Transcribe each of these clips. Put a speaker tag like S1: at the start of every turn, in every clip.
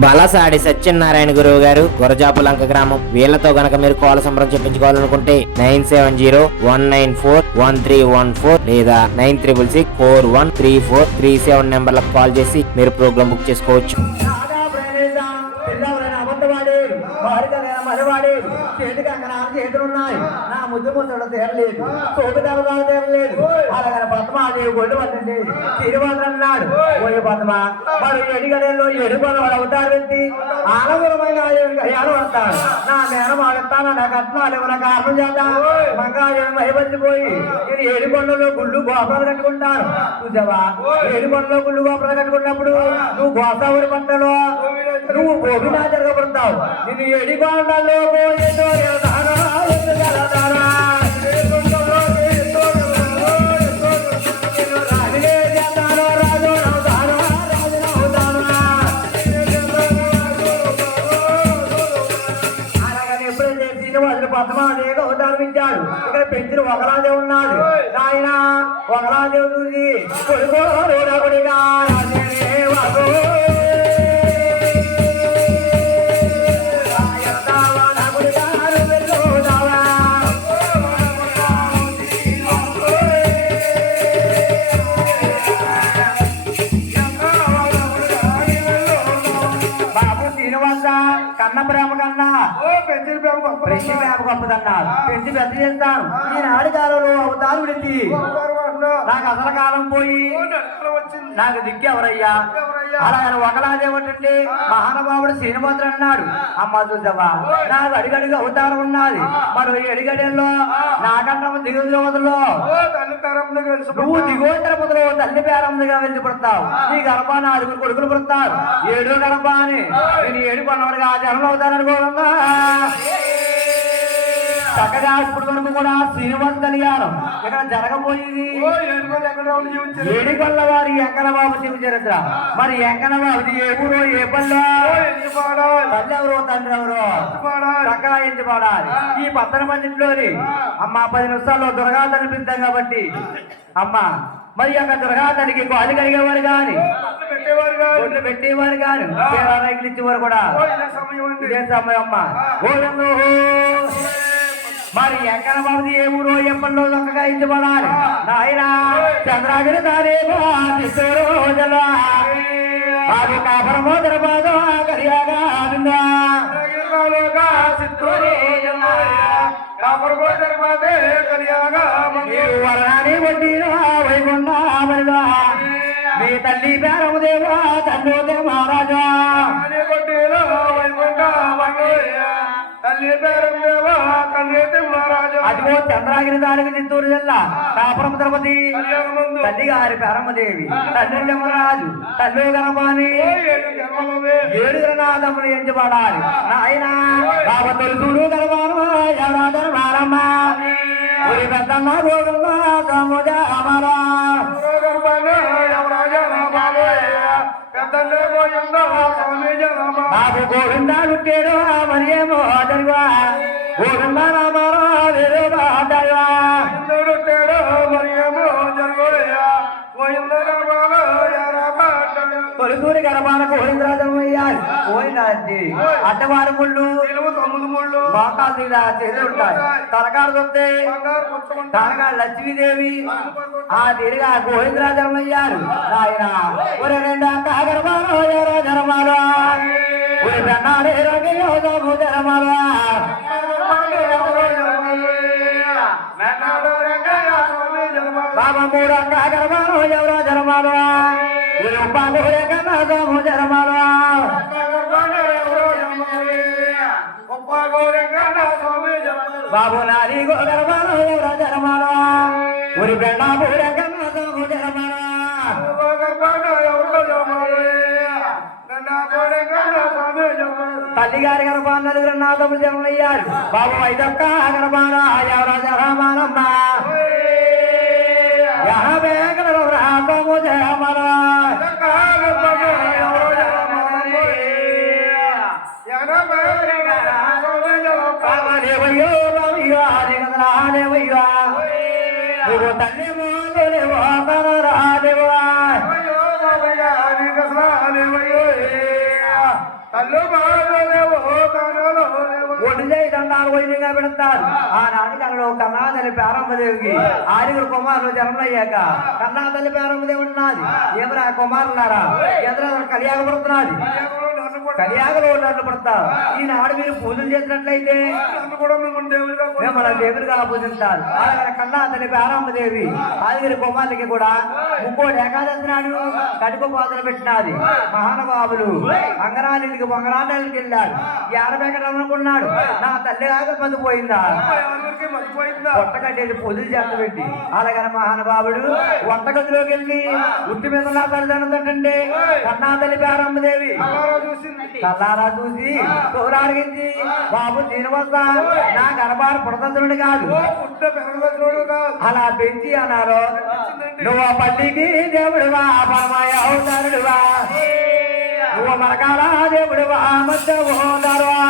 S1: బలసాడి సత్యనారాయణ గురువు గారు గురజాపులంక గ్రామం. వీళ్ళతో గనక మీరు కోల సంబరం చెప్పించుకోవాలనుకుంటే nine seven zero one nine four one three one four లేదా nine triple six four one three four three seven నెంబర్లకు కాల్ చేసి మీరు ప్రోగ్రామ్ బుక్ చేసుకోవచ్చు.
S2: ముద్దలు తీరలేదు తోపుదలదాలు తీరలేదు అలాగని పద్మాదేవి గొడ్డు అన్నాడు. పోయి పద్మ మరి ఎడిగడల్లో ఎడుగొల వాడు అవుతారు వ్యక్తి నా నేరం ఆడతాను నా కట్నాలు ఏమైనా కారణం చేద్దా మంగాదేవి మైబడిపోయి నేను ఏడుకొండలో గుళ్ళు గోపాలు కట్టుకుంటాను. చూసావా? ఏడుకొండలో గుళ్ళు గోపాలు కట్టుకున్నప్పుడు నువ్వు గోదావరి పంటలో నువ్వు గోపినా జరగబడతావు నిన్ను ఎడికొండలో పోయేదో ఒకరాజే ఉన్నాడు. ఆయన ఒకరాజే చూసి కొడుకో.
S3: గొప్ప
S2: గొప్పదన్నారు పెద్ద చేస్తాను ఈనాడు కాలంలో అవతారు విడిచి నాకు అసలు కాలం పోయి. నాకు దిక్కు ఎవరయ్యా? అలాగే ఒకలాదేమిటండి మహానుభావుడు శ్రీనివాసుడు అన్నాడు. అమ్మ చూసావా? నాకు అడిగడిగా అవతారం ఉన్నది. మరి అడిగడిలో నాకంటే
S3: దగ్గర
S2: నువ్వు దిగోతర మొదలు తల్లి పేరందిగా వెళ్ళి పడతావు. నీ గర్భాన్ని ఆరుగురు కొడుకులు పడతారు. ఏడు గర్భ అని నేను ఏడు కొన్నవాడిగా ఆ జన్మలు అవుతాననుకోవమ్మా చక్కగా ఇప్పుడు వరకు కూడా శ్రీనివాస్ కళ్యాణం ఇక్కడ జరగబోయేది ఏడికొల్ల వారి ఎంకనబాబు శివ చరిత్ర మరి ఎంకనబాబుది ఏ ఊరో ఏ పల్లో? తల్లి ఎవరో తండ్రి ఎవరో? చక్కగా ఎంచి పాడాలి. ఈ పత్తన పందిట్లోని అమ్మ పది నిమిషాల్లో దుర్గా కనిపిద్దాం కాబట్టి. అమ్మ మరి అక్కడ దుర్గా తల్లికి కాలు కలిగేవారు గాని
S3: పట్లు పెట్టేవారు కాదు
S2: రైకులు ఇచ్చేవారు కూడా.
S3: ఇదే సమయం
S2: అమ్మ. గోవిందో మరి ఎక్కడ బాబుది ఏ ఊరో ఎప్పటిలో చక్కగా ఇచ్చబడాలి నాయన చంద్రాగిరి తారేమో రోజుల. బాబు కాపరమో దరబాదో కరియాగా ఆనందా నీ తల్లి పేరము దేవా తండ్రి మహారాజా
S3: వైకుంఠ తల్లి
S2: అదిగో చంద్రాగిరి దానికి చిత్తూరు జిల్లా కాపురం తిరుపతి. తల్లి గారి పేరమ్మదేవి తండ్రి యమరాజు తల్లి గణపాని
S3: ఏడు
S2: నాదములు ఎంచబడాలి. నాయన బాబతులు చూడు ఎవరాదరు మారమ్మ ఉరి పెద్దమ్మ గోవింద సముద అమరా. బాబు గోవింద లుట్టేడు మరియేమో అదరువా గోవింద రామారా వేరే బాదరువా తొలిసూరి గర్భాన గోవిందరాజం అయ్యాలి పోయినాది అడ్డవారు ముళ్ళు మోకాలు మీద చేతులు ఉంటాయి. తలకాడు వస్తే తలకాడు లక్ష్మీదేవి ఆ తిరిగా గోవిందరాజం అయ్యారు ఆయన ఒరే రెండు అక్క ఎవరో జరమాలో. ఒరే పెన్నాడే రోగియోగము జరమాలో. బాబా మూడు అక్క గర్భాలో ఎవరో జరమాలో. ఒరే ఉపాధి కన్నాము బాబు నాది గర్భాలో ఎవరో జరమాలో ఒరి పెన్నా మూడు కన్నాము జరమాలో తల్లి గారి గర్భాన్ని నలుగురు నాదములు జన్మయ్యారు. బాబు ఐదొక్క గర్భాన ఎవరో జరమాలమ్మ యాభై దండాలు వైద్యంగా పెడతారు ఆనాడు కలలో కన్నా తల్లి ప్రారంభదేవికి ఆరుగురు కుమారులు జన్మలయ్యాక కన్నా తల్లి ప్రారంభదేవి ఉన్నది ఏమరా కుమారులారా? ఎదురు కలియాగపడుతున్నది కలియాగలో నన్ను పడతారు ఈనాడు మీరు పూజలు చేసినట్లయితే
S3: కూడా
S2: మిమ్మల్ని దేవుడిగా పూజించారు అలాగే కన్నా తల్లి ప్రారంభదేవి ఆరుగురు కుమారులకి కూడా ముక్కోటి ఏకాదశి నాడు కడుపు పాత్రలు పెట్టినది. మహానుభావులు అంగరానికి పొంగరాళ్ళకి వెళ్ళాడు ఎనబెక్కడ అనుకున్నాడు నా తల్లి కాక పొందిపోయిందా
S3: మర్చిపోయిందా
S2: వంట కట్టేది పూజలు చేత పెట్టి అలాగని మహానుభావుడు వంటగదిలోకి వెళ్ళి ఉట్టి మీద నా తల్లిదండ్రులు తింటుంటే కన్నా తల్లి ప్రారంభదేవి
S3: కల్లారా
S2: చూసి చూరాడిగింది బాబు దీనివల్ల నా గర్భాలు పుడతంతుడు కాదు.
S3: పుట్ట
S2: అలా పెంచి అన్నారు. నువ్వు ఆ పల్లికి దేవుడువా పరమాయ అవుతారుడువా నువ్వు మరకాల దేవుడువా మధ్య హోదారువా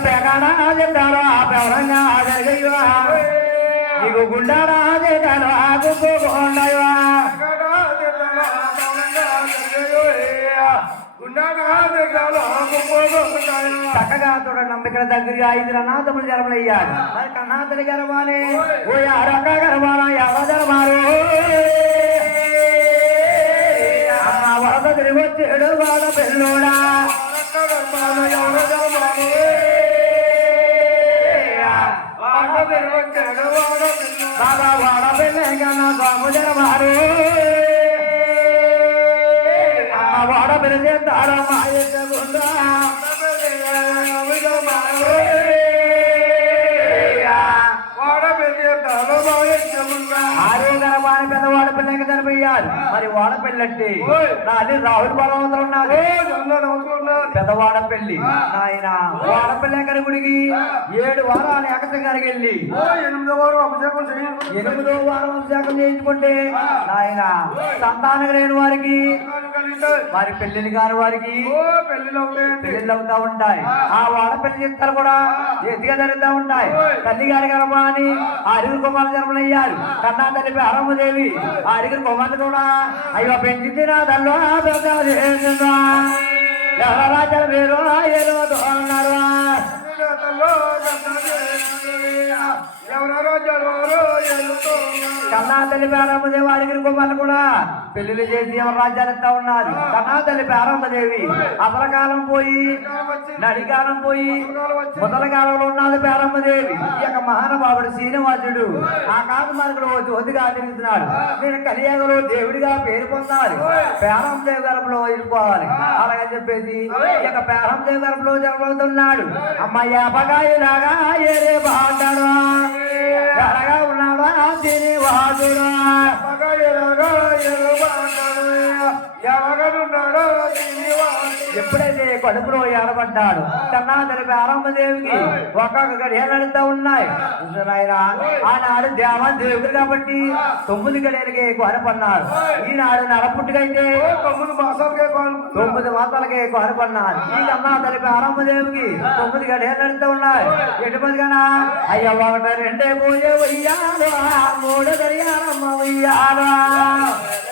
S2: కొండయ్యా
S3: అరగగా దేవుడువా పౌరంగా జరిగేయో అయ్యా. గుండాగా దేవుడువా గొప్పగా ఉంటాయో.
S2: చక్కగా చూడండి ఇక్కడ దగ్గరగా ఐదు అనాథములు జరమలయ్యాడు మరి కన్నాతలి గర్భానే ఓ యారక్క గర్భాన ఎవర జరమారు వరద తిరిగి వచ్చాడు వాళ్ళ పెళ్ళోడా
S3: ఎవరు
S2: బాబా వాడ పెళ్ళే కన్నా బాబు జరమారు అమ్మ వాడ పెళ్ళి తారమ్మ ఎత్తగుండా
S3: వాడ పెరిగేద్దాలు బాగా చెబుతా
S2: ఆరో గర్భాన్ని పెద్దవాడ పిల్లకి చనిపోయారు మరి వాడ పెళ్ళంటే? నాది రాహుల్ బలవంతులు ఉన్నారు పెద్దవాడ పెళ్ళి నాయన వాడ పెళ్ళి గుడికి? ఏడు వారాలు ఏకసంగానికి వెళ్ళి.
S3: ఎనిమిదో వారు అభిషేకం
S2: ఎనిమిదో వారం అభిషేకం చేయించుకుంటే నాయన సంతానం లేని వారికి వారి పెళ్ళిని కాని వారికి పెళ్ళిళ్ళు అవుతా ఉంటాయి. ఆ. వాడ పెళ్ళి చిత్తాలు కూడా ఎత్తిగా జరుగుతూ ఉంటాయి. తల్లి గారి గర్భ అని ఆ అరుగురు కుమారులు జన్మలయ్యారు. కన్నా తల్లి దేవి ఆ అరుగురు కుమారులు కూడా. అయ్యో పెంచింది నా తల్లు ఎవర రాజ్యాలు వేరు? అన్నారు.
S3: ఎవరో జరవరు
S2: కన్నా తల్లి దేవి అరుగురు కుమారులు కూడా పెళ్ళిళ్ళు చేసి ఎవరు రాజ్యాలు ఎత్తా ఉన్నారు? కన్నా తల్లి అసల కాలం పోయి నడికాలం పోయి మొదల కాలంలో ఉన్నది పేరమ్మదేవి ఈ యొక్క మహానుభావుడు శ్రీనివాసుడు ఆ కాకమార్గుడు జ్యోతిగా తిరుగుతున్నాడు నేను కలియాగలో దేవుడిగా పేరు పొందాలి. పేరందేవి గర్భంలో వెళ్ళిపోవాలి అలాగని చెప్పేసి ఈ యొక్క పేరందేవి గర్భంలో జన్మవుతున్నాడు. అమ్మయ్య అపగాయిలాగా ఏరే బాగుంటాడు
S3: கரக உணவா திரிவாதுரா மகளிரக எழுவாண்டனே
S2: ఎప్పుడైతే కడుపులో ఏడబడ్డాడు కన్నా తెలిపి ఆరంభదేవికి ఒక్కొక్క గడియలు నడుస్తూ ఉన్నాయి. నాయన ఆనాడు దేవన్ దేవుడు కాబట్టి తొమ్మిది గడియలకి కొనపన్నాడు ఈనాడు నడపుట్టుకైతే
S3: తమ్ముడు మాసాలకే
S2: తొమ్మిది మాసాలకి కొనపన్నారు ఈ కన్నా తెలిపి ఆరంభదేవికి తొమ్మిది గడియలు నడుస్తూ ఉన్నాయి. ఎటుమదిగానా అయ్య ఒకటి రెండే పోయే వయ్యాలు మూడు గడియాలమ్మ వయ్యాలు ఓ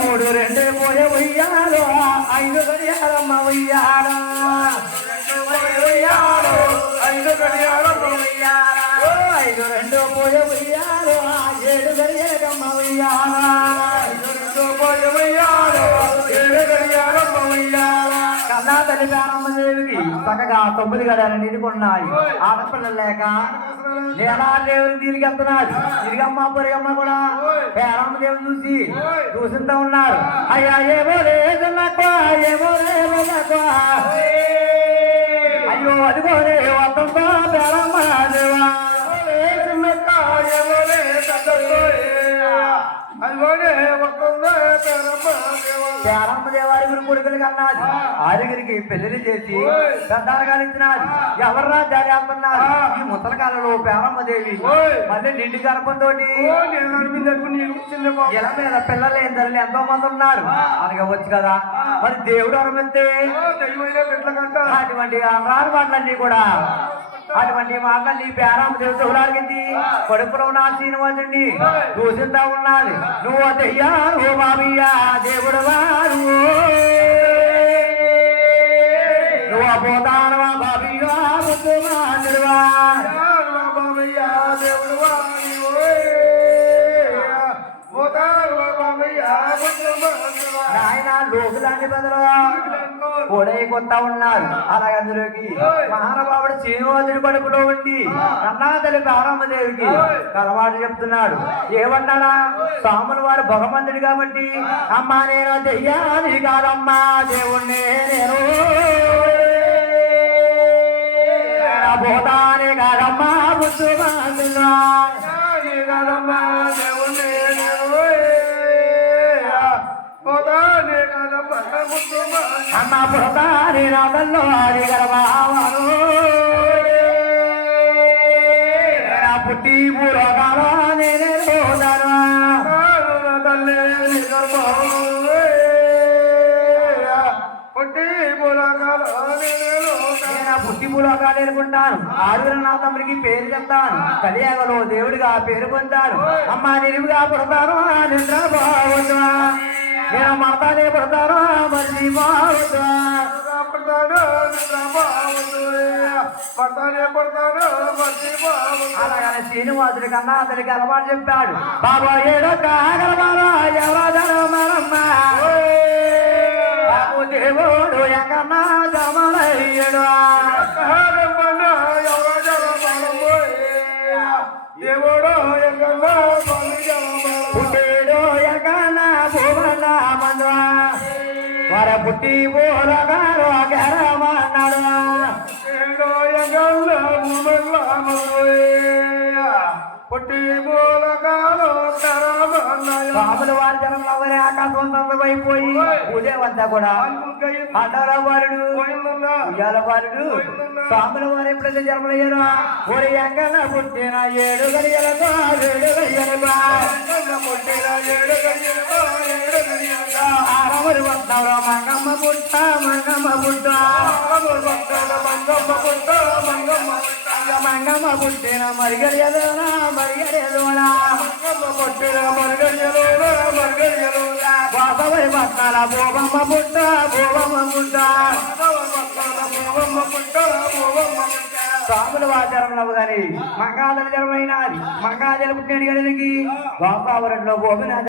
S2: మూడు రెండు పోయ వయ్యాలు ఐదు గడియాలమ్మ వయ్యాలు
S3: ఐదు గడియారం
S2: ఐదు రెండు పోయ వయ్యాలు ఏడు గడియాలమ్మ వయ్యాలు
S3: ఏడు గడియారం
S2: కన్నా తల్లి దేవికి చక్కగా తొమ్మిది గడాలు నిండుకున్నాయి. ఆడపిల్లలు లేక నేలా దేవుడు వెళ్తున్నారు తిరిగమ్మ పొరిగమ్మ కూడా పేరమ్మ దేవుడు చూసి చూసింతా ఉన్నారు. అయ్యా ఏమో లేదు నాకు ఏమో లేదు నాకు అయ్యో వద్దంతా పేరమ్మ దేవా.
S3: పేరమ్మ
S2: దేవారి గురి కొడుకులు కన్నది ఆరుగురికి పెళ్ళిని చేసి పెద్దాలుగా ఇచ్చినది ఎవరు రాజ్యాలు వెళ్తున్నారు ఈ ముసల కాలంలో పేరమ్మ దేవి మళ్ళీ నిండి గర్భంతో. ఇలా మీద పిల్లలు లేని తల్లి ఎంతో మంది ఉన్నారు. అనగవచ్చు కదా. మరి దేవుడు అనుమతి అటువంటి రాని మాటలన్నీ కూడా అటువంటి మాటలు ఈ పేరామ దేవులాడిగింది కడుపులో నా శ్రీనివాసుని చూసిందా ఉన్నది. నువ్వు అదయ్యా నువ్వు బాబయ్యా దేవుడు వారు. నువ్వు పోతానవా బాబయ్య ఆయన లోకులాంటి బదులు కోడై కొత్త ఉన్నారు. అలాగే అందులోకి మహానుభావుడు శ్రీనివాసుడి కడుపులో ఉండి అన్నాదలి దేవికి కలవాడు చెప్తున్నాడు. ఏమన్నాడా? సాముల వారు భగవంతుడు కాబట్టి అమ్మా నేను దెయ్యాని కాదమ్మా దేవుణ్ణి నేను. నా భూతాన్ని కాదమ్మా బాంధున్నా. అమ్మ పుడతాని రాగల్లో ఆడి గర్భావను నేర్పుంటాను ఆరుగురు నా తమ్ముడికి పేరు చెప్తాను. కలియాగలో దేవుడిగా పేరు పొందాను అమ్మ నిలువుగా పుడతాను. నిద్ర బాగుందా నేను మడతానే పుడతాను. మళ్ళీ
S3: పడతాడు పడతానే.
S2: అలాగనే శ్రీనివాసుడి కన్నా అతనికి అలవాటు చెప్పాడు. బాబా ఏడో కాగలమారా ఎవరమ్మ బాబు బాబుల వారి జనంలో వారి ఆకాశం సందమైపోయి ఉదయవంతా కూడా అడ్డాల వారుడు ఉయ్యాల వారుడు స్వాముల వారు ఎప్పుడైతే జన్మలయ్యారో ఒరి ఎంగన పుట్టిన ఏడు గడియలతో ఏడు గడియలతో. ఆరవరి వస్తారో మంగమ్మ పుట్ట మంగమ్మ పుట్ట. మంగమ్మ పుట్టిన మరిగడేదోనా మరిగడేదోనా మంగమ్మ పుట్టిన మరిగడేదోనా మరిగడేదోనా బాసవై బస్తాల భూమమ్మ పుట్ట భూమమ్మ పుట్ట. భూమమ్మ పుట్ట భూమమ్మ పుట్ట. స్వాముల ఆచారములవు కానీ మంగాదల జలమైనది మంగాదల పుట్టిన గడికి గోపావరంలో భూమినాథ